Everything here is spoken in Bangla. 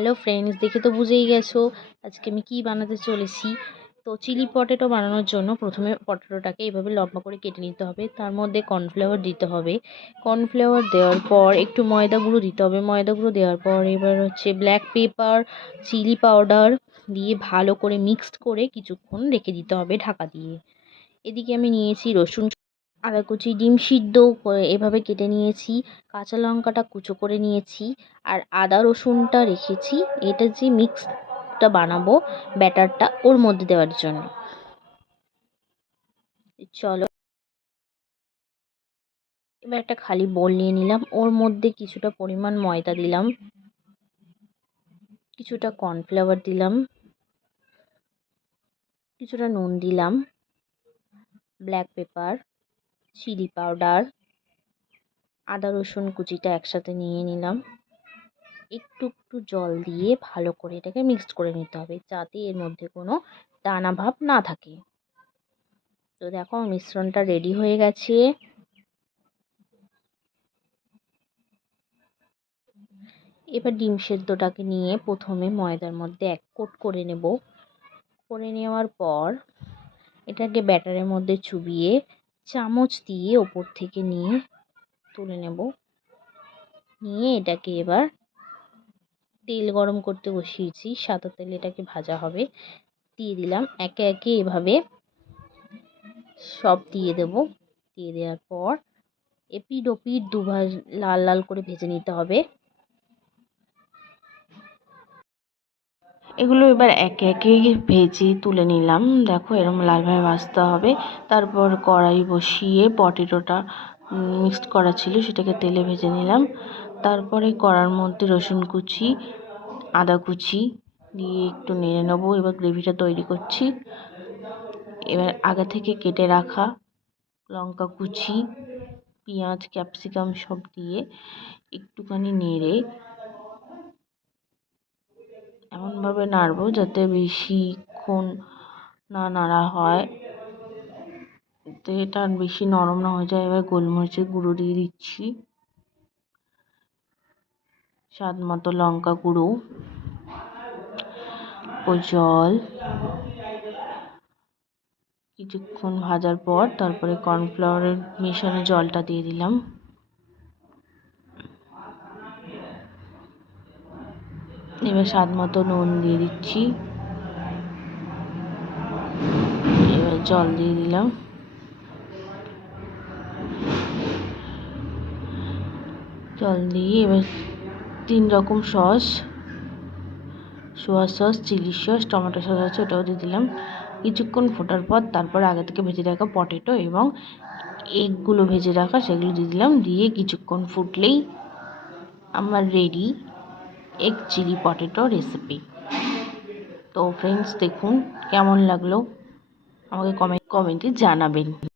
হ্যালো ফ্রেন্ডস, দেখে তো বুঝেই গেছো আজকে আমি কি বানাতে চলেছি। তো চিলি পটেটো বানানোর জন্য প্রথমে পটেটোটাকে এইভাবে লম্বা করে কেটে নিতে হবে। তার মধ্যে কর্নফ্লাওয়ার দিতে হবে। কর্নফ্লাওয়ার দেওয়ার পর একটু ময়দা গুঁড়ো দিতে হবে। ময়দা গুঁড়ো দেওয়ার পর এবার হচ্ছে ব্ল্যাক পেপার, চিলি পাউডার দিয়ে ভালো করে মিক্সড করে কিছুক্ষণ রেখে দিতে হবে ঢাকা দিয়ে। এদিকে আমি নিয়েছি রসুন, আদা কুচি, ডিম সিদ্ধ করে এভাবে কেটে নিয়েছি, কাঁচা লঙ্কাটা কুচো করে নিয়েছি, আর আদা রসুনটা রেখেছি এটা যে মিক্সটা বানাবো ব্যাটারটা ওর মধ্যে দেওয়ার জন্য। চলো এবার একটা খালি বোল নিয়ে নিলাম, ওর মধ্যে কিছুটা পরিমাণ ময়দা দিলাম, কিছুটা কর্নফ্লাওয়ার দিলাম, কিছুটা নুন দিলাম, ব্ল্যাক পেপার, চিলি পাউডার, আদা রসুন কুচিটা একসাথে নিয়ে নিলাম। একটু একটু জল দিয়ে ভালো করে এটাকে মিক্সড করে নিতে হবে যাতে এর মধ্যে কোনো দানা ভাব না থাকে। তো দেখো মিশ্রণটা রেডি হয়ে গেছে। এবার ডিম সেদ্ধটাকে নিয়ে প্রথমে ময়দার মধ্যে এক কোট করে নেব। করে নেওয়ার পর এটাকে ব্যাটারের মধ্যে চুবিয়ে চামচ দিয়ে ওপর থেকে নিয়ে তুলে নেব। নিয়ে এটাকে এবার তেল গরম করতে বসিয়েছি, সাদা তেলে এটাকে ভাজা হবে। দিয়ে দিলাম একে একে এভাবে সব দিয়ে দেব। দিয়ে দেওয়ার পর এপিঠ ওপিঠ দুভাজ লাল লাল করে ভেজে নিতে হবে। এগুলো এবার একে একে ভেজে তুলে নিলাম। দেখো এরকম লালভাবে ভাজতে হবে। তারপর কড়াই বসিয়ে পটেটোটা মিক্সড করা ছিল সেটাকে তেলে ভেজে নিলাম। তারপরে কড়ার মধ্যে রসুন কুচি, আদা কুচি দিয়ে একটু নেড়ে নেবো। এবার গ্রেভিটা তৈরি করছি। এবার আগে থেকে কেটে রাখা লঙ্কা কুচি, পেঁয়াজ, ক্যাপসিকাম সব দিয়ে একটুখানি নেড়ে এমনভাবে নাড়বো যাতে বেশিক্ষণ না নাড়া হয়, তো এটা বেশি নরম না হয়ে যায়। এবার গোলমরিচের গুঁড়ো দিয়ে দিচ্ছি, স্বাদ মতো লঙ্কা গুঁড়ো ও জল। কিছুক্ষণ ভাজার পর তারপরে কর্নফ্লাওয়ারের মেশানো জলটা দিয়ে দিলাম। এবার স্বাদ মতো নুন দিয়ে দিচ্ছি। এবার জল দিয়ে দিলাম। জল দিয়ে এবার 3 রকম sauce, soya sauce, chilli sauce, tomato sauce আছে ওটাও দিয়ে দিলাম। কিছুক্ষণ ফোটার পর তারপর আগে থেকে ভেজে রাখা পটেটো এবং এগগুলো ভেজে রাখা সেগুলো দিয়ে দিলাম। দিয়ে কিছুক্ষণ ফুটলেই আমার ready egg chilli potato recipe. তো ফ্রেন্ডস দেখুন কেমন লাগলো আমাকে কমেন্টে জানাবেন।